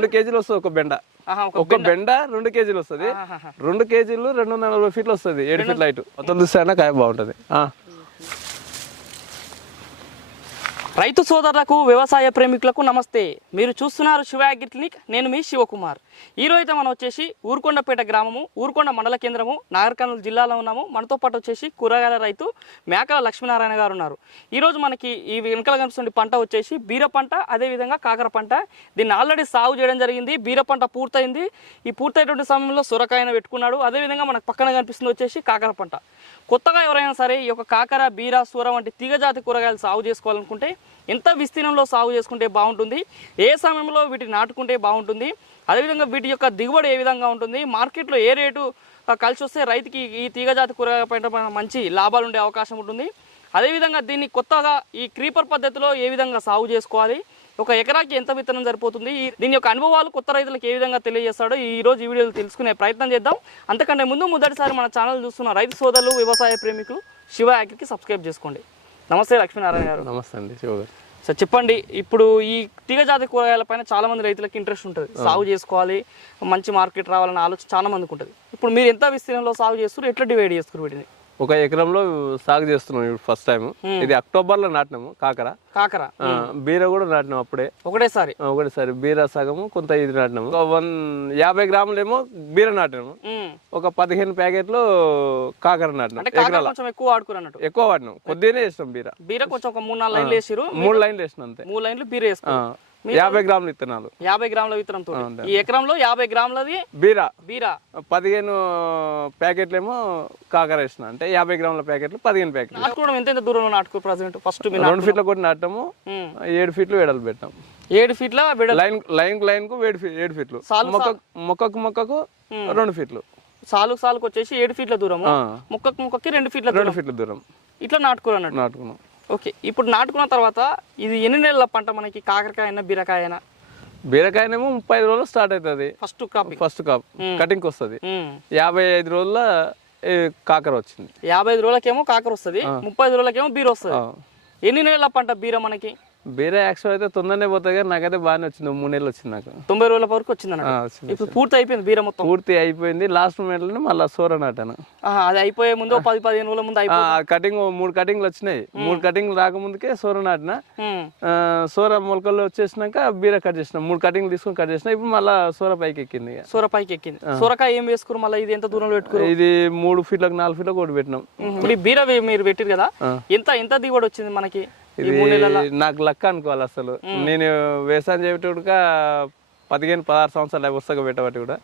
రెండు కేజీలు వస్తుంది ఒక బెండ. ఒక బెండ. రెండు కేజీలు వస్తుంది. రెండు కేజీలు రెండు వందల నలభై ఫీట్లు వస్తుంది. ఏడు ఫీట్ల హైట్. మొత్తం చూస్తే కాయ బాగుంటది ఆ. రైతు సోదరులకు వ్యవసాయ ప్రేమికులకు నమస్తే. మీరు చూస్తున్నారు శివ క్లినిక్. నేను మీ శివకుమార్. ఈరోజు అయితే మనం వచ్చేసి ఊరుకొండపేట గ్రామము ఊరుకొండ మండల కేంద్రము నాగర్కర్నూలు జిల్లాలో ఉన్నాము. మనతో పాటు వచ్చేసి కూరగాయల రైతు మేకల లక్ష్మీనారాయణ గారు ఉన్నారు. ఈరోజు మనకి ఈ వెనకాల కనిపిస్తున్న పంట వచ్చేసి బీర పంట అదేవిధంగా కాకర పంట. దీన్ని ఆల్రెడీ సాగు చేయడం జరిగింది. బీర పంట పూర్తయింది. ఈ పూర్తయినటువంటి సమయంలో సొరకాయన పెట్టుకున్నాడు. అదేవిధంగా మనకు పక్కన కనిపిస్తుంది వచ్చేసి కాకర పంట. కొత్తగా ఎవరైనా సరే ఈ యొక్క కాకర బీర సూర వంటి తీగజాతి కూరగాయలు సాగు చేసుకోవాలనుకుంటే ఎంత విస్తీర్ణంలో సాగు చేసుకుంటే బాగుంటుంది. ఏ సమయంలో వీటిని నాటుకుంటే బాగుంటుంది. అదేవిధంగా వీటి యొక్క దిగుబడి ఏ విధంగా ఉంటుంది. మార్కెట్లో ఏ రేటు కలిసి వస్తే రైతుకి ఈ తీగజాతి కూరగాయ పంట పైన మంచి లాభాలు ఉండే అవకాశం ఉంటుంది. అదేవిధంగా దీన్ని కొత్తగా ఈ క్రీపర్ పద్ధతిలో ఏ విధంగా సాగు చేసుకోవాలి? ఒక ఎకరాకి ఎంత విత్తనం సరిపోతుంది? దీని యొక్క అనుభవాలు కొత్త రైతులకు ఏ విధంగా తెలియజేస్తాడో ఈ రోజు ఈ తెలుసుకునే ప్రయత్నం చేద్దాం. అంతకంటే ముందు మొదటిసారి మన ఛానల్ చూస్తున్న రైతు సోదరులు వ్యవసాయ ప్రేమికులు శివ యాగ్రికి సబ్స్క్రైబ్ చేసుకోండి. నమస్తే లక్ష్మీనారాయణ గారు. నమస్తే అండి సార్ చెప్పండి ఇప్పుడు ఈ తీగజాతి కూరగాయల పైన చాలా మంది రైతులకు ఇంట్రెస్ట్ ఉంటుంది. సాగు చేసుకోవాలి మంచి మార్కెట్ రావాలన్న ఆలోచన చాలా మందికి ఉంటుంది. ఇప్పుడు మీరు ఎంత విస్తీర్ణంలో సాగు చేస్తారు ఎట్లా డివైడ్ చేస్తారు వీటిని? ఒక ఎకరంలో సాగు చేస్తున్నాం ఇప్పుడు ఫస్ట్ టైం ఇది అక్టోబర్లో నాటినాము కాకర. కాకర. బీర కూడా నాటినాం అప్పుడే. ఒకటేసారి. ఒకటేసారి బీర సగము కొంత ఇది నాటినాము. ఒక వన్ యాభై గ్రాములేమో బీర నాటినాము. ఉమ్. ఒక పదిహేను ప్యాకెట్లు కాకర నాటినాం. ఎక్కువ వాడుకోరు అన్నట్టు. ఎక్కువ వాడినాం. కొద్దిగానే వేసినాం బీర. బీర కొంచెం ఒక మూడు నాలుగు లైన్లు వేసిరు మూడు లైన్లు వేసినాం అంతే. మూడు లైన్లు బీర వేసుకోరు యాభై గ్రాముల విత్తనాలు. యాభై గ్రాముల విత్తనంతో ఈ ఎకరంలో యాభై గ్రాములది బీర. బీర. పదిహేను ప్యాకెట్లేమో కాకర వేసిన. అంటే యాభై గ్రాముల ప్యాకెట్లు పదిహేను ప్యాకెట్లు. నాటుకోవడం ఎంత ఎంత దూరంలో నాటుకో ప్రజెంట్? ఫస్ట్ రెండు ఫీట్ల కొట్టి నాటాము. ఏడు ఫీట్లు వెడలు పెట్టాం. ఏడు ఫీట్ల లైన్ లైన్ లైన్కు ఏడు ఏడు ఫీట్లు. మొక్క మొక్కకు మొక్కకు రెండు ఫీట్లు. సాలు సాలుకు వచ్చేసి ఏడు ఫీట్ల దూరము. ఆ, ముక్కకు ముక్కకి రెండు ఫీట్ల రెండు దూరం. ఫీట్ల దూరం. ఇట్లా నాటుకోరు అన్నట్టు. నాటుకున్నాం. ఓకే ఇప్పుడు నాటుకున్న తర్వాత ఇది ఎన్ని నెలల పంట మనకి? కాకరకాయ అయినా బీరకాయ అయినా? బీరకాయనేమో ముప్పై ఐదు రోజులు స్టార్ట్ అవుతుంది. First crop first crop cutting వస్తుంది. యాభై ఐదు రోజుల కాకర వచ్చింది. యాభై ఐదు రోజులకేమో కాకర వస్తుంది. ముప్పై ఐదు రోజులకేమో బీర వస్తుంది. ఎన్ని నెలల పంట బీర మనకి? బీర యాక్చువల్ అయితే తొందరనే పోతుంది కానీ నాకైతే బాగానే వచ్చింది. మూడు నెలలు వచ్చింది నాకు. తొంభై రోజుల వరకు వచ్చింది. ఇప్పుడు పూర్తి అయిపోయింది బీర మొత్తం? పూర్తి అయిపోయింది. లాస్ట్ మూమెంట్లోనే మళ్ళీ సోర నాటాను. అది అయిపోయే ముందు పది పదిహేను రోజుల ముందు కటింగ్ మూడు కటింగ్లు వచ్చినాయి. మూడు కటింగ్లు రాకముందుకే సోర నాటిన. సోర మొలకలు వచ్చేసినాక బీర కట్ చేసిన. మూడు కటింగ్లు తీసుకొని కట్ చేసిన. ఇప్పుడు మళ్ళీ సోర పైకి ఎక్కింది ఇక. సూరపైకి ఎక్కింది. సూరకాయ ఏం వేసుకురు మళ్ళీ ఇది ఎంత దూరంలో పెట్టుకురు ఇది మూడు ఫీట్లకు నాలుగు ఫీట్లకు ఒకటి పెట్టినాం. ఇప్పుడు ఈ బీర మీరు పెట్టిరు కదా? ఎంత ఎంత దిగుబడి వచ్చింది మనకి? ఇది మూడు నెలల నాకు లక్క అనుకోవాలి అసలు. నేను వ్యవసాయం చేయటోడుగా పదిహేను పదహారు సంవత్సరాలు పుస్తకం పెట్టబట్టి కూడా.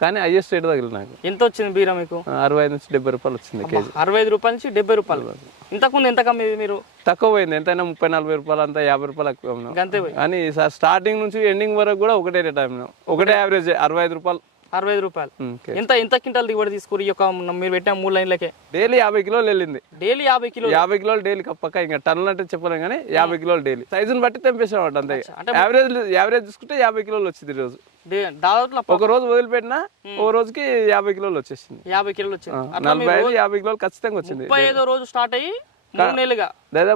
కానీ హైయెస్ట్ రేట్ తగిలి నాకు. ఎంత వచ్చింది బీర మీకు? అరవై ఐదు నుంచి డెబ్బై రూపాయలు వచ్చింది కేజీ. అరవై ఐదు రూపాయల నుంచి డెబ్బై రూపాయలు. ఇంతకుముందు ఎంత కమ్మేది మీరు? తక్కువ పోయింది. ఎంతైనా ముప్పై నలభై రూపాయలు అంతా యాభై రూపాయలు ఎక్కువ కానీ స్టార్టింగ్ నుంచి ఎండింగ్ వరకు కూడా ఒకటే రేట్ అమ్మినాం. ఒకటే యావరేజ్ అరవై ఐదు రూపాయలు. అరవై ఐదు రూపాయలు. కేజీ. ఎంత ఎంత క్వింటాల్ దిగుబడి తీసుకురు ఈ యొక్క మీరు పెట్టిన మూడు లైన్లకే? డైలీ యాభై కిలోలు వెళ్ళింది. డైలీ యాభై కిలో యాభై కిలోలు డైలీ పక్క ఇంకా టన్నులు అంటే చెప్పలేం కానీ యాభై కిలోలు డైలీ. సైజుని బట్టి తెంపేసాం అంతే. యావరేజ్ యావరేజ్ చూసుకుంటే యాభై కిలోలు వచ్చింది ఈ రోజు. దాదాపు ఒక రోజు వదిలిపెట్టినా ఓ రోజుకి యాభై కిలోలు వచ్చేసింది. యాభై కిలోలు వచ్చింది. నలభై ఐదు యాభై కిలోలు ఖచ్చితంగా వచ్చింది. ముప్పై ఐదో రోజు స్టార్ట్ అయ్యి లేదా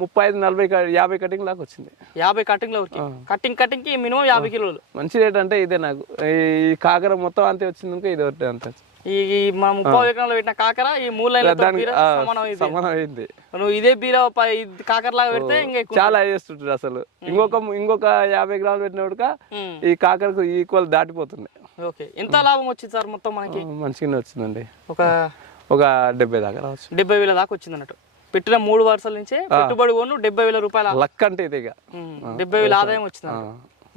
ముప్పై ఐదు నలభై యాభై కటింగ్ దాకా వచ్చింది. యాభై కటింగ్లో కటింగ్ కటింగ్కి మినిమం యాభై కిలోలు. మంచి రేట్ అంటే ఇదే నాకు. ఈ కాకర మొత్తం అంతే వచ్చింది ఇంకా ఇది ఒకటి అంతే ఈ మన ముప్పై ఎకరాలు పెట్టిన కాకర ఈ మూడు లైన్లతో దానికి బీర ఆ, సమానం ఇది సమానం అయింది నువ్వు ఇదే బీర కాకర లాగా పెడితే ఇంకా చాలా వేస్తుంటారు అసలు. ఇంకొక ఇంకొక యాభై గ్రాములు పెట్టినప్పుడు. ఈ కాకరకు ఈక్వల్ దాటిపోతుంది. ఓకే. ఎంత లాభం వచ్చింది సార్ మొత్తం మనకి? మంచిగానే వచ్చిందండి. ఒక ఒక డెబ్బై దాకా రావచ్చు. డెబ్బై వేల దాకా వచ్చింది అన్నట్టు పెట్టిన మూడు వరుసల నుంచే పెట్టుబడి కొను డెబ్బై వేల రూపాయల లక్ అంటే ఇది ఇక. డెబ్బై వేల ఆదాయం వచ్చింది.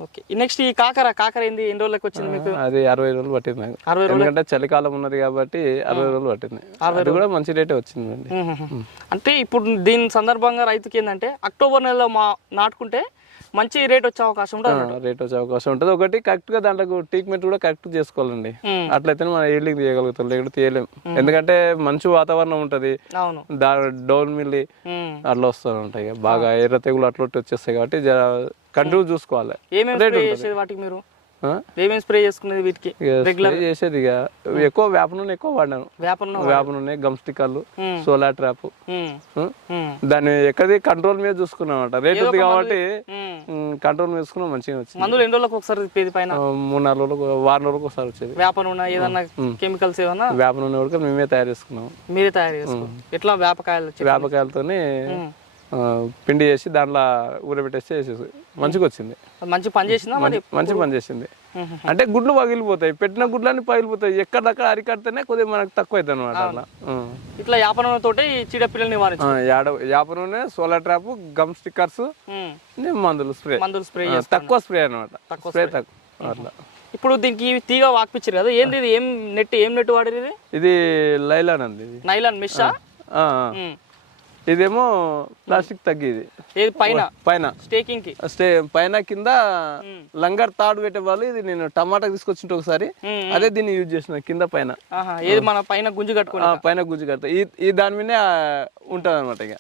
ఓకే. నెక్స్ట్ ఈ కాకర కాకర ఏంది? ఎన్ని రోజులకు వచ్చింది మీకు? అది అరవై రోజులు పట్టింది నాకు. అరవై ఎందుకంటే చలికాలం ఉన్నది కాబట్టి అరవై రోజులు పట్టింది. అది కూడా మంచి రేటే వచ్చిందండి. అంటే ఇప్పుడు దీని సందర్భంగా రైతుకి ఏంటంటే అక్టోబర్ నెలలో మా నాటుకుంటే మంచి రేట్ వచ్చే అవకాశం ఉంటుంది రేట్ వచ్చే అవకాశం ఉంటుంది. ఒకటి కరెక్ట్గా దాంట్లో ట్రీట్మెంట్ కూడా కరెక్ట్ చేసుకోవాలండి. అట్లయితే మనం ఈల్డింగ్ తీయగలుగుతాం లేకపోతే తీయలేం. ఎందుకంటే మంచి వాతావరణం ఉంటది. డౌన్ మిల్లి. అట్లా వస్తూ ఉంటాయి. బాగా ఎర్ర తెగులు అట్లా వచ్చేస్తాయి కాబట్టి కంటిన్యూ చూసుకోవాలి. ఏమేమి వాటికి మీరు? ఏమేమి స్ప్రే చేసుకునేది వీటికి? స్ప్రే చేసేది ఇక ఎక్కువ వేప నూనె ఎక్కువ వాడాను. వేప నూనె వేప నూనె గమ్ స్టిక్కర్లు. Solar trap. దాన్ని ఎక్కడి కంట్రోల్ మీద చూసుకున్నాం అనమాట రేట్ ఉంది కాబట్టి. కంట్రోల్ చూసుకున్నాం మంచిగా వచ్చింది. మందులు ఎన్ని రోజులకు ఒకసారి తిప్పేది పైన? మూడు నాలుగు రోజులకు వారం రోజులకు ఒకసారి వచ్చేది. వేప నూనె ఏదన్నా కెమికల్స్ ఏదన్నా వేప నూనె కూడా మేమే తయారు చేసుకున్నాం. మీరే తయారు చేసుకో ఎట్లా వేపకాయలు వేపకాయలతోని పిండి చేసి దాంట్లో ఊరబెట్టేసి చేసేసి మంచిగా వచ్చింది మంచి పని చేసిందా మరి? మంచి పని చేసింది. అంటే గుడ్లు పగిలిపోతాయి. పెట్టిన గుడ్లన్నీ పగిలిపోతాయి. ఎక్కడక్కడ అరికడితేనే కొద్దిగా మనకు తక్కువ అవుతుంది అనమాట అట్లా ఉం. ఇట్లా వేప నూనె తోటి చీడపిల్లలు నివారించు. ఆ, యాడ యాప నూనె సోలార్ ట్రాప్ గమ్ స్టిక్కర్స్. మందులు స్ప్రే. మందులు స్ప్రే తక్కువ స్ప్రే అనమాట స్ప్రే తక్కువ అట్లా. ఇప్పుడు దీనికి తీగ వాకిపించారు కదా ఏంది ఇది? ఏం నెట్ ఏం నెట్ వాడేది ఇది? లైలాన్ అంది ఇది. నైలాన్ మిషా. ఇదేమో ప్లాస్టిక్ తగ్గిది. ఏది పైన? పైన. స్టేకింగ్కి స్టే పైన కింద లంగర్ తాడు పెట్టే వాళ్ళు ఇది నేను టమాటా తీసుకొచ్చింటే ఒకసారి. అదే దీన్ని యూజ్ చేసిన కింద పైన. ఏది మన పైన గుంజు కట్టుకుని ఆ, పైన గుజ్జు కడతా. ఈ దాని మీదే ఉంటుంది అనమాట ఇక.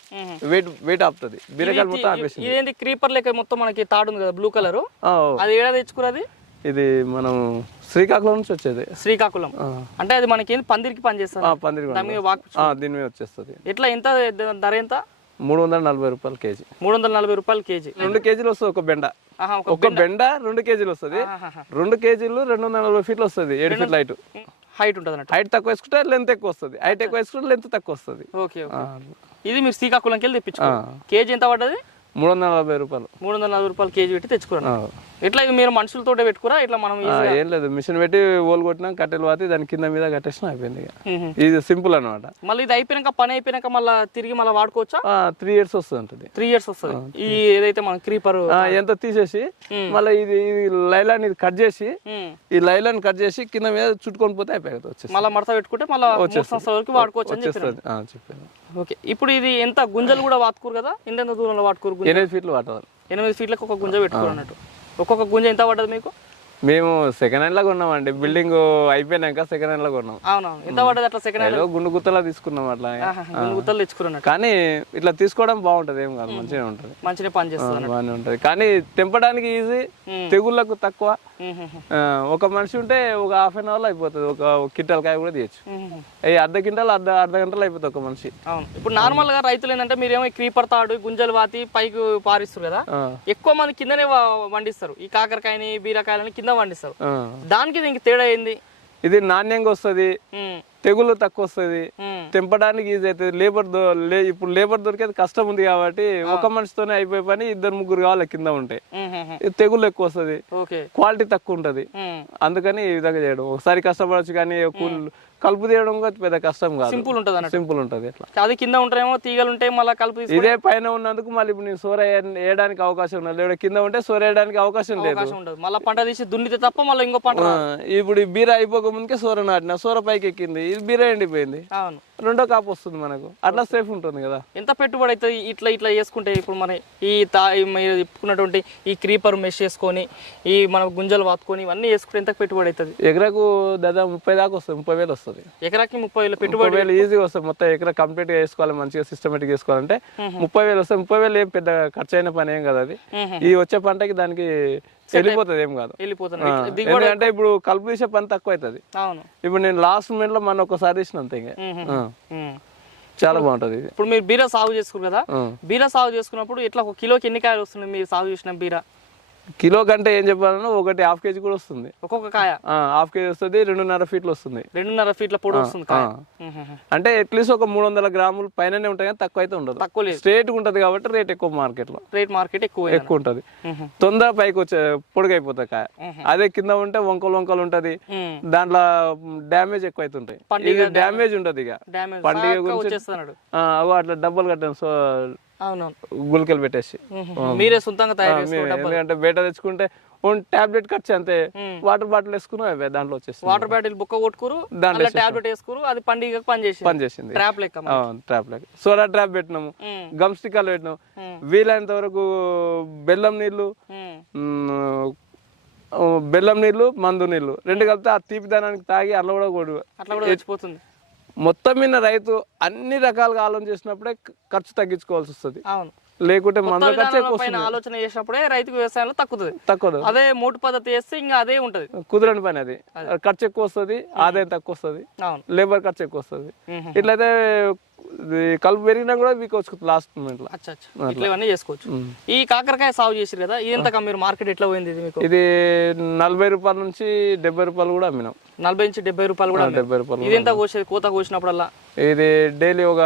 వెయిట్ వెయిట్ ఆపుతుంది. బీరకాయలు మొత్తం ఆపేసింది. ఇదేంటి క్రీపర్ లెక్క మొత్తం మనకి తాడు ఉంది కదా బ్లూ కలర్. అది ఏడా తెచ్చుకున్నది ఇది మనం శ్రీకాకుళం నుంచి వచ్చేది. శ్రీకాకుళం. అంటే అది మనకి ఏంది? పందిరికి పని చేస్తారు ఆ, పందిరి దాని మీద వచ్చేస్తుంది. ఎట్లా ఎంత ధర ఎంత? మూడు వందల నలభై రూపాయలు కేజీ. మూడు వందల నలభై రూపాయలు కేజీ. రెండు కేజీలు వస్తుంది ఒక బెండ. ఒక బెండ. రెండు కేజీలు వస్తుంది. రెండు కేజీలు రెండు వందల నలభై ఫీట్లు వస్తుంది ఏడు ఫీట్ల హైట్ హైట్ ఉంటుంది అన్నట్టు హైట్ తక్కువ వేసుకుంటే లెంత్ ఎక్కువ వస్తుంది. హైట్ ఎక్కువ వేసుకుంటే లెంత్ తక్కువ వస్తుంది. ఓకే ఇది మీరు శ్రీకాకుళంకి వెళ్ళి తెప్పించుకోండి. కేజీ ఎంత పడ్డది? మూడు వందల నలభై రూపాయలు. మూడు వందల నలభై రూపాయలు కేజీ పెట్టి తెచ్చుకున్నాను ఆ. ఇట్లా ఇది మీరు మనుషులతోటే పెట్టుకురా ఇట్లా మనం ఏం లేదు మిషన్ పెట్టి ఓలు కొట్టినాం కట్టెలు పాతి దాని కింద మీద కట్టేసిన అయిపోయింది. ఇది సింపుల్ అనమాట మళ్ళీ ఇది అయిపోయినాక పని అయిపోయినాక మళ్ళీ తిరిగి మళ్ళీ వాడుకోవచ్చా? త్రీ ఇయర్స్ వస్తుంది ఉంటుంది త్రీ ఇయర్స్ వస్తుంది. ఈ ఏదైతే మన క్రీపర్ ఎంత తీసేసి మళ్ళీ ఇది ఇది లైలాన్ ఇది కట్ చేసి ఈ లైలాన్ కట్ చేసి కింద మీద చుట్టుకొని పోతే అయిపోయింది వచ్చేసి మళ్ళీ మడత పెట్టుకుంటే మళ్ళీ సంవత్సరాల వరకు వాడుకోవచ్చు అని చెప్పాను ఓకే ఇప్పుడు ఇది ఎంత గుంజలు కూడా వాడుకోరు కదా? ఎంతెంత దూరంలో వాడుకోరు ఎనిమిది ఫీట్లు వాటర్ ఎనిమిది ఫీట్లకు ఒక గుంజ పెట్టుకోరు అన్నట్టు. ఒక్కొక్క గుంజ ఎంత పడ్డది మీకు? మేము సెకండ్ హ్యాండ్లో కొన్నామండి బిల్డింగ్ అయిపోయినాక సెకండ్ హ్యాండ్లో కొన్నాం అవునవును. ఎంత పడ్డది అట్లా సెకండ్ ఏదో గుండు గుత్తలా తీసుకున్నాం అట్లా. హ్యాండ్ గుత్తలు తెచ్చుకున్నట్టు. కానీ ఇట్లా తీసుకోవడం బాగుంటది ఏం కాదు మంచిగా ఉంటది. మంచిగా పని చేస్తుంది బాగానే ఉంటది. కానీ తెంపడానికి ఈజీ. తెగుళ్ళకు తక్కువ. ఒక మనిషి ఉంటే ఒక హాఫ్ అన్ అవర్లో అయిపోతుంది. ఒక కింటల్ కాయ కూడా తీయచ్చు. అర్ధ క్వింటల్ అర్ధ అర్ధ గంటలో అయిపోతుంది ఒక మనిషి. అవును. ఇప్పుడు నార్మల్గా రైతులు ఏంటంటే మీరేమో క్రీపర్ తాడు గుంజలు వాతి పైకి పారిస్తారు కదా. ఎక్కువ మంది కిందనే వండిస్తారు. ఈ కాకరకాయని బీరకాయలని కింద వండిస్తారు ఆ. దానికి దీనికి తేడా ఏంది? ఇది నాణ్యంగా వస్తుంది తెగులు తక్కువ వస్తుంది తెంపడానికి ఈజీ అవుతుంది. లేబర్ లే ఇప్పుడు లేబర్ దొరికేది కష్టం ఉంది కాబట్టి ఒక మనిషితోనే అయిపోయే పని ఇద్దరు ముగ్గురు కావాలి కింద ఉంటే. ఉమ్, ఉమ్, ఉమ్. ఇది తెగులు ఎక్కువ వస్తుంది క్వాలిటీ తక్కువ ఉంటుంది. అందుకని ఈ విధంగా చేయడం. ఒకసారి కష్టపడచ్చు కానీ కలుపు తీయడం పెద్ద కష్టం కాదు. సింపుల్ ఉంటుంది సింపుల్ ఉంటుంది అది కింద ఉంటాయేమో తీగలు ఉంటాయి మళ్ళీ కలుపు ఇదే పైన ఉన్నందుకు మళ్ళీ ఇప్పుడు నేను సోర వేయ- వేయడానికి అవకాశం లేదా కింద ఉంటే సోర వేయడానికి అవకాశం లేదు. మళ్ళీ పంట తీసి దున్నితే తప్ప మళ్ళీ ఇంకో పంట. ఇప్పుడు ఈ బీర అయిపోక ముందుకే సోర నాటిన సోర పైకి ఎక్కింది ఇది బీర ఎండిపోయింది. అవును. రెండో కాపు వస్తుంది మనకు. అట్లా సేఫ్ ఉంటుంది కదా. ఎంత పెట్టుబడి అవుతుంది ఇట్లా ఇట్లా చేసుకుంటే ఇప్పుడు మన ఈ తా మీరు చెప్పుకున్నటువంటి ఈ క్రీపర్ మెష్ చేసుకొని ఈ మన గుంజలు వాతుకొని ఇవన్నీ చేసుకుంటే ఎంత పెట్టుబడి అవుతుంది ఎకరాకు దాదాపు ముప్పై దాకా వస్తుంది ముప్పై వేలు వస్తుంది. ఎకరాకి ముప్పై వేల పెట్టుబడి వేలు ఈజీగా వస్తుంది. మొత్తం ఎకరా కంప్లీట్గా వేసుకోవాలి మంచిగా సిస్టమేటిక్ వేసుకోవాలంటే ముప్పై వేలు వస్తుంది. ముప్పై వేలు ఏం పెద్ద ఖర్చు అయిన పని ఏం కదా అది. ఈ వచ్చే పంటకి దానికి వెళ్ళిపోతుంది ఏం కాదు. ఎందుకంటే ఇప్పుడు కలుపు తీసే పని తక్కువ అవుతుంది. ఇప్పుడు నేను లాస్ట్ మినిట్లో మన ఒకసారి తీసిన అంతే ఇంకా. చాలా బాగుంటది ఇప్పుడు మీరు బీర సాగు చేసుకున్నారు కదా. బీర సాగు చేసుకున్నప్పుడు ఇట్లా ఒక కిలోకి ఎన్ని కాయలు వస్తుంది మీరు సాగు చేసిన బీర? కిలో కంటే ఏం చెప్పాలన్నా ఒకటి హాఫ్ కేజీ కూడా వస్తుంది. ఒక్కొక్క కాయ? హాఫ్ కేజీ వస్తుంది రెండున్నర ఫీట్లు వస్తుంది. రెండున్నర ఫీట్ల పొడి వస్తుంది. అంటే అట్లీస్ట్ ఒక మూడు వందల గ్రాములు పైననే ఉంటాయి కానీ తక్కువ అయితే ఉండదు. తక్కువ స్ట్రేట్ ఉంటది కాబట్టి రేట్ ఎక్కువ మార్కెట్లో రేట్ మార్కెట్ ఎక్కువ ఎక్కువ ఉంటది. తొందర పైకి వచ్చే పొడుగైపోతుంది కాయ. అదే కింద ఉంటే వంకలు వంకలు ఉంటది. దాంట్లో డ్యామేజ్ ఎక్కువ అవుతుంటాయి ఇది డ్యామేజ్ ఉంటది ఇక. పండుగ గురించి అట్లా డబ్బులు కట్టాను. సో గుళికలు పెట్టేసి. మీరే సొంతంగా తయారు ఎందుకంటే బయట తెచ్చుకుంటే టాబ్లెట్ ఖర్చు అంతే. వాటర్ బాటిల్ వేసుకున్నాం అవే దాంట్లో వచ్చేసి వాటర్ బాటిల్ బుక్క కొట్టుకురు దాంట్లో టాబ్లెట్ వేసుకురు అది పండుగ పని చేసి పని చేసింది. ట్రాప్ లెక్క ట్రాప్ లాగా సోడా ట్రాప్ పెట్టినాము. గమ్ స్టిక్కర్లు పెట్టినాము. వీలైనంత వరకు బెల్లం ఆ, బెల్లం నీళ్ళు మందు నీళ్ళు. రెండు కలిపితే ఆ తీపిదనానికి తాగి అట్లా కూడా కొడు. అట్లా కూడా చచ్చిపోతుంది. మొత్తం మీద రైతు అన్ని రకాలుగా ఆలోచన చేసినప్పుడే ఖర్చు తగ్గించుకోవాల్సి వస్తుంది. అవును. లేకుంటే మందుల ఖర్చు ఆలోచన చేసినప్పుడే రైతుకు వ్యవసాయంలో తక్కుతుంది తక్కువ అదే మోటు పద్ధతి చేస్తే ఇంకా అదే ఉంటది. కుదరని పని అది. ఖర్చు ఎక్కువ వస్తుంది ఆదాయం తక్కువ వస్తుంది లేబర్ ఖర్చు ఎక్కువ వస్తుంది. ఇట్లయితే కలుపు పెరిగినా కూడా వీకొచ్చు లాస్ట్ ఇట్లా ఇవన్నీ చేసుకోవచ్చు. ఈ కాకరకాయ సాగు చేసారు కదా ఇది ఎంత మీరు మార్కెట్ ఎట్లా పోయింది ఇది మీకు? ఇది నలభై రూపాయల నుంచి డెబ్బై రూపాయలు కూడా అమ్మినాం. నలభై నుంచి డెబ్బై రూపాయలు కూడా. డెబ్బై రూపాయలు ఇది ఎంత కోసేది కోత కోసినప్పుడల్లా? ఇది డైలీ ఒక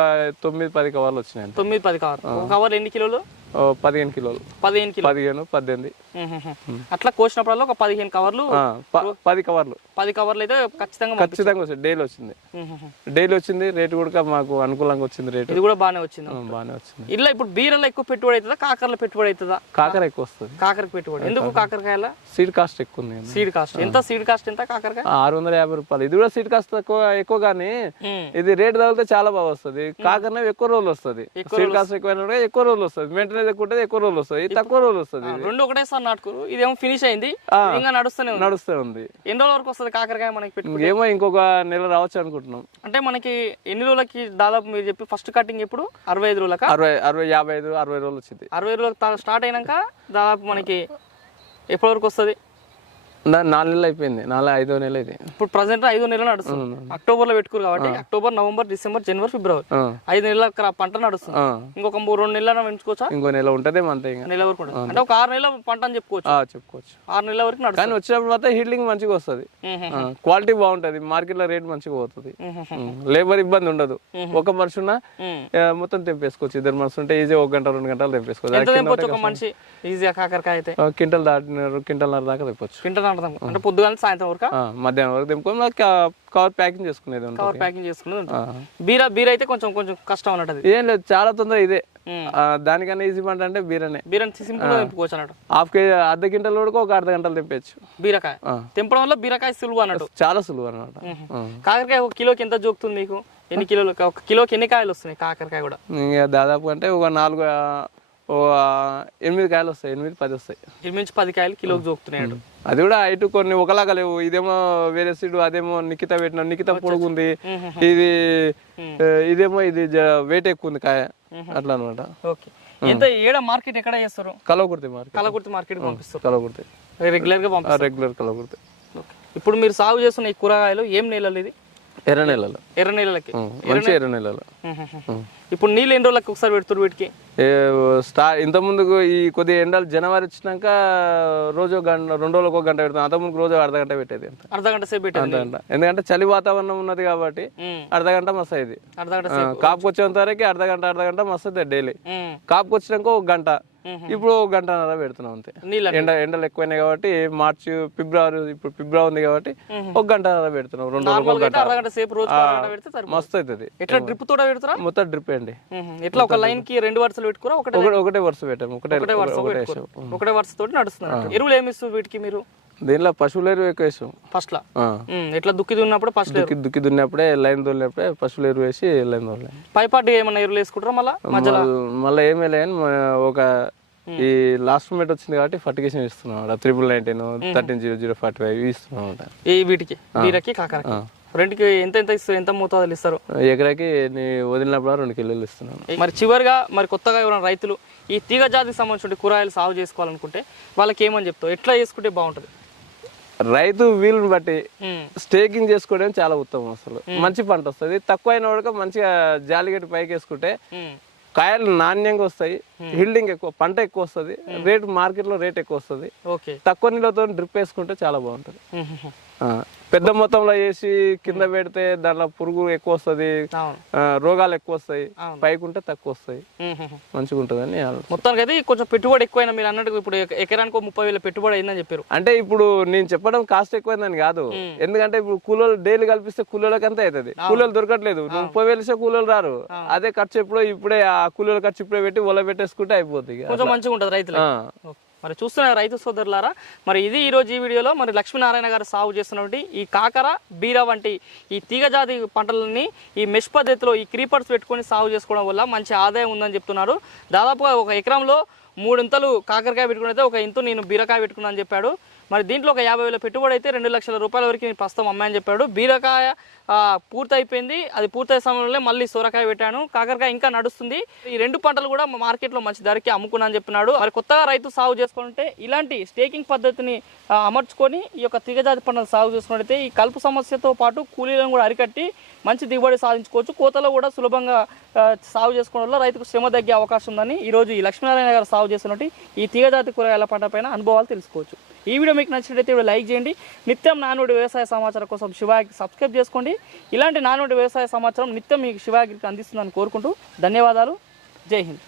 తొమ్మిది పది కవర్లు వచ్చినాయి. తొమ్మిది పది కవర్. కవర్ ఎన్ని కిలోలు? పదిహేను కిలోలు. పదిహేను కిలో. పదిహేను పద్దెనిమిది. అట్లా కోసినప్పుడల్లా ఒక పదిహేను కవర్లు పది కవర్లు. పది కవర్లు అయితే ఖచ్చితంగా ఖచ్చితంగా వచ్చింది డైలీ వచ్చింది. డైలీ వచ్చింది రేటు కూడా మాకు అనుకూలంగా వచ్చింది రేటు. ఇది కూడా బాగానే వచ్చింది. బాగానే వచ్చింది. ఇలా ఇప్పుడు బీరలో ఎక్కువ పెట్టుబడి అవుతుందా కాకరలో పెట్టుబడి అవుతుందా? కాకర ఎక్కువ వస్తుంది. కాకరకి పెట్టుబడి. ఎందుకు కాకరకాయల? సీడ్ కాస్ట్ ఎక్కువ ఉంది సీడ్ కాస్ట్. ఎంత సీడ్ కాస్ట్ ఎంత కాకరకాయ? ఆరు వందల యాభై రూపాయలు. ఇది కూడా సీడ్ కాస్ట్ తక్కువ ఎక్కువ కానీ. ఇది రేట్ తగిలితే చాలా బాగా వస్తుంది. కాకరనే ఎక్కువ రోజులు వస్తుంది. సీడ్ కాస్ట్ ఎక్కువ ఎక్కువ రోజులు వస్తుంది. మెయింటెనెన్స్ ఎక్కువ ఉంటుంది ఎక్కువ రోజులు వస్తుంది. తక్కువ రోజులు వస్తుంది రెండు ఒకటేసారి నాటుకోరు. ఇదేమో ఫినిష్ అయింది. ఇంకా నడుస్తూనే నడుస్తూ ఉంది. ఎన్ని రోజుల వరకు వస్తుంది కాకరకాయ మనకి ఏమో ఇంకొక నెల రావచ్చు అనుకుంటున్నాం. అంటే మనకి ఎన్ని రోజులకి దాదాపు మీరు చెప్పి ఫస్ట్ కటింగ్ ఎప్పుడు? అరవై ఐదు రోజులక? అరవై అరవై యాభై ఐదు అరవై రోజులు వచ్చింది. అరవై రోజులకు స్టార్ట్ అయినాక దాదాపు మనకి ఎప్పటి వరకు వస్తుంది? నాలుగు నెలలు అయిపోయింది. నాలుగు ఐదో నెల ఇది. ఇప్పుడు ప్రజెంట్ ఐదు నెలలు నడుస్తుంది. అక్టోబర్లో పెట్టుకోరు కాబట్టి అక్టోబర్ నవంబర్ డిసెంబర్ జనవరి ఫిబ్రవరి ఐదు నెలల పంట నడుస్తుంది. ఇంకొక మూడు రెండు నెలలు పెంచుకోవచ్చా? ఇంకో నెల ఉంటదేమో అంతే ఇంకా. నెల వరకు ఉంటుంది. అంటే ఒక ఆరు నెలల పంట అని చెప్పుకోవచ్చు. చెప్పుకోవచ్చు. ఆరు నెలల వరకు నడుస్తుంది. కానీ వచ్చినప్పుడు మాత్రం హీల్డింగ్ మంచిగా వస్తుంది. క్వాలిటీ బాగుంటది. మార్కెట్లో రేట్ మంచిగా పోతుంది. లేబర్ ఇబ్బంది ఉండదు. ఒక మనిషి ఉన్నా మొత్తం తెంపేసుకోవచ్చు. ఇద్దరు మనిషి ఉంటే ఈజీ ఒక గంట రెండు గంటలు తెంపేసుకోవచ్చు. మనిషి? ఈజీగా కాకరకాయ అయితే. ఆ, క్వింటల్ దాటినారు క్వింటల్నర దాకా తెప్పొచ్చు క్వింటల్ నాటుదాం అంటే పొద్దుగాల సాయంత్రం వరకు? మధ్యాహ్నం వరకు తెంపుకొని మాకు కవర్ ప్యాకింగ్ చేసుకునేది ఉంటుంది. కవర్ ప్యాకింగ్ చేసుకునేది ఉంటుంది. బీర బీర అయితే కొంచెం కొంచెం కష్టం అన్నట్టు ఏం లేదు చాలా తొందర ఇదే. దానికన్నా ఈజీ పంట అంటే బీరనే. బీరని సింపుల్గా తెంపుకోవచ్చు అన్నట్టు. హాఫ్ కేజీ అర్ధ క్వింటల్ కూడా ఒక అర్ధ గంటలు తెంపచ్చు బీరకాయ. తెంపడం వల్ల బీరకాయ సులువు అన్నట్టు. చాలా సులువు అనమాట కాకరకాయ ఒక కిలోకి ఎంత జోకుతుంది మీకు ఎన్ని కిలోలు ఒక కిలోకి ఎన్ని కాయలు వస్తున్నాయి కాకరకాయ కూడా? ఇంకా దాదాపు అంటే ఒక నాలుగు ఓ ఎనిమిది కాయలు వస్తాయి. ఎనిమిది పది వస్తాయి. ఇరవై నుంచి పది కాయలు కిలోకి జోకుతున్నాయి. అది కూడా ఇటు కొన్ని ఒకలాగా లేవు. ఇదేమో వేరే సీడు అదేమో నిఖిత పెట్టిన నిఖిత పొడుగుంది. ఇది ఇదేమో ఇది వెయిట్ ఎక్కువ ఉంది కాయ. అట్లా అనమాట ఓకే. ఎంత ఏడ మార్కెట్ ఎక్కడ చేస్తారు? కలవకుర్తి మార్కెట్. కలకుర్తి మార్కెట్ పంపిస్తారు. కలవకుర్తి. రెగ్యులర్గా పంపిస్తారు. రెగ్యులర్ కలవకుర్తి. ఇప్పుడు మీరు సాగు చేస్తున్న ఈ కూరగాయలు ఏం నెలలు ఇది? ఎర్ర నెలలు. ఎర్ర నెలలకి. మంచి ఎర్ర నెలలు. ఇప్పుడు నీళ్ళు ఎన్ని రోజులకి ఒకసారి పెడుతురు వీటికి? స్టా ఇంత ముందుకు ఈ కొద్దిగా ఎండలు జనవరి వచ్చినాక రోజు గంట రెండు రోజులకు ఒక గంట పెడతాం అంత ముందుకు రోజు అర్ధ గంట పెట్టేది అర్ధ గంట సేపు అర్ధ గంట ఎందుకంటే చలి వాతావరణం ఉన్నది కాబట్టి. అర్ధ గంట మస్తు అయింది అర్ధ గంట సేపు. కాపుకి వచ్చేంత వరకు అర్ధ గంట అర్ధ గంట మస్తు అవుతుంది డైలీ. కాపుకి వచ్చినాక ఒక గంట. ఇప్పుడు ఒక గంటన్నర పెడుతున్నాం అంతే. ఎండ ఎండలు ఎక్కువైనాయి కాబట్టి మార్చి ఫిబ్రవరి ఇప్పుడు ఫిబ్రవరి ఉంది కాబట్టి ఒక గంటన్నర పెడుతున్నాం. రెండు అయితే గంట మస్తు అవుతుంది ఎట్లా డ్రిప్ తోడ పెడతారా మొత్తం డ్రిప్ అండి. ఎట్లా ఒక లైన్కి రెండు వరుసలు పెట్టుకురా ఒకటే ఒకటే వరుస పెట్టాము. ఒకటే ఒకటే వరుస ఒకటే వరుస తోటి నడుస్తున్నారు ఎరువులు ఏమి ఇస్తారు వీటికి మీరు? దీనిలో పశువుల ఎరువు ఎక్కువ వేసాం ఫస్ట్ లా. ఎట్లా దుక్కి ఉన్నప్పుడు ఫస్ట్ దుక్కి దుక్కి దున్నప్పుడే లైన్ తోలినప్పుడే పశువుల ఎరువు వేసి లైన్ తోలే. పైపాటి ఏమన్నా ఎరువులు వేసుకుంటారా మళ్ళా? మళ్ళీ ఏమీ లేదు ఒక ఈ లాస్ట్ మినిట్ వచ్చింది కాబట్టి ఫర్టిగేషన్ ఇస్తున్నాం triple nineteen thirteen zero zero forty five ఇస్తున్నాం. ఈ వీటికి బీరకి కాకరకి? రెండుకి ఎంత ఎంత ఇస్తారు ఎంత మోతాదులు ఇస్తారు? ఎకరాకి వదిలినప్పుడు రెండు కిలోలు ఇస్తున్నాను. మరి చివరిగా మరి కొత్తగా ఎవరైనా రైతులు ఈ తీగ జాతికి సంబంధించిన కూరగాయలు సాగు చేసుకోవాలనుకుంటే వాళ్ళకి ఏమని చెప్తావు? ఎట్లా చేసుకుంటే బాగుంటుంది? రైతు వీలుని బట్టి. స్టేకింగ్ చేసుకోవడం చాలా ఉత్తమం అసలు. మంచి పంట వస్తుంది. తక్కువ అయిన వాడికి మంచిగా జాలిగట్టి పైకి వేసుకుంటే. కాయలు నాణ్యంగా వస్తాయి. హీల్డింగ్ ఎక్కువ పంట ఎక్కువ వస్తుంది. రేటు మార్కెట్లో రేట్ ఎక్కువ వస్తుంది. తక్కువ నీళ్ళతో డ్రిప్ వేసుకుంటే చాలా బాగుంటుంది. ఆ, పెద్ద మొత్తంలో వేసి కింద పెడితే దాంట్లో పురుగు ఎక్కువ వస్తుంది. రోగాలు ఎక్కువ వస్తాయి. పైకి ఉంటే తక్కువ వస్తాయి. మంచిగా ఉంటుందని. మొత్తానికి అయితే కొంచెం పెట్టుబడి ఎక్కువైనా మీరు అన్నట్టు ఇప్పుడు ఎక- ఎకరానికి ముప్పై వేల పెట్టుబడి అయిందని చెప్పారు. అంటే ఇప్పుడు నేను చెప్పడం కాస్ట్ ఎక్కువైందని కాదు. ఎందుకంటే ఇప్పుడు కూలీలు డైలీ కల్పిస్తే కూలీలకు అంతే అవుతుంది కూలీలు దొరకట్లేదు. ముప్పై వేలు ఇస్తే కూలీలు రారు. అదే ఖర్చు ఎప్పుడో ఇప్పుడే ఆ కూలీల ఖర్చు ఇప్పుడే పెట్టి ఒల పెట్టేసుకుంటే అయిపోతుంది. కొంచెం మంచిగా ఉంటుంది రైతులు. మరి చూస్తున్న రైతు సోదరులారా? మరి ఇది ఈ రోజు ఈ వీడియోలో మరి లక్ష్మీనారాయణ గారు సాగు చేస్తున్నటువంటి ఈ కాకర బీర వంటి ఈ తీగజాతి పంటలని ఈ మెష్ పద్ధతిలో ఈ క్రీపర్స్ పెట్టుకొని సాగు చేసుకోవడం వల్ల మంచి ఆదాయం ఉందని చెప్తున్నారు. దాదాపుగా ఒక ఎకరంలో మూడు ఇంతలు కాకరకాయ పెట్టుకుని అయితే ఒక ఇంతు నేను బీరకాయ పెట్టుకున్నాను అని చెప్పాడు. మరి దీంట్లో ఒక యాభై వేల పెట్టుబడి అయితే రెండు లక్షల రూపాయల వరకు నేను ప్రస్తుతం అమ్మాయని చెప్పాడు. బీరకాయ పూర్తయిపోయింది. అది పూర్తయ్యే సమయంలో మళ్ళీ సొరకాయ పెట్టాను. కాకరకాయ ఇంకా నడుస్తుంది. ఈ రెండు పంటలు కూడా మా మార్కెట్లో మంచి ధరకి అమ్ముకున్నా అని చెప్పినాడు. మరి కొత్తగా రైతు సాగు చేసుకుంటే ఇలాంటి స్టేకింగ్ పద్ధతిని అమర్చుకొని ఈ యొక్క తీగజాతి పంటలు సాగు చేసుకున్నట్టయితే ఈ కలుపు సమస్యతో పాటు కూలీలను కూడా అరికట్టి మంచి దిగుబడి సాధించుకోవచ్చు. కోతలో కూడా సులభంగా సాగు చేసుకోవడం వల్ల రైతుకు శ్రమ తగ్గే అవకాశం ఉందని ఈరోజు ఈ లక్ష్మీనారాయణ గారు సాగు చేస్తున్నట్టు ఈ తీగజాతి కూరగాయల పంట పైన అనుభవాలు తెలుసుకోవచ్చు. ఈ వీడియో మీకు నచ్చినట్లయితే వీడియో లైక్ చేయండి. నిత్యం నానుడి వ్యవసాయ సమాచారం కోసం శివాగి సబ్స్క్రైబ్ చేసుకోండి. ఇలాంటి నానుడి వ్యవసాయ సమాచారం నిత్యం మీకు శివాగిరికి అందిస్తుందని కోరుకుంటూ ధన్యవాదాలు. జై హింద్.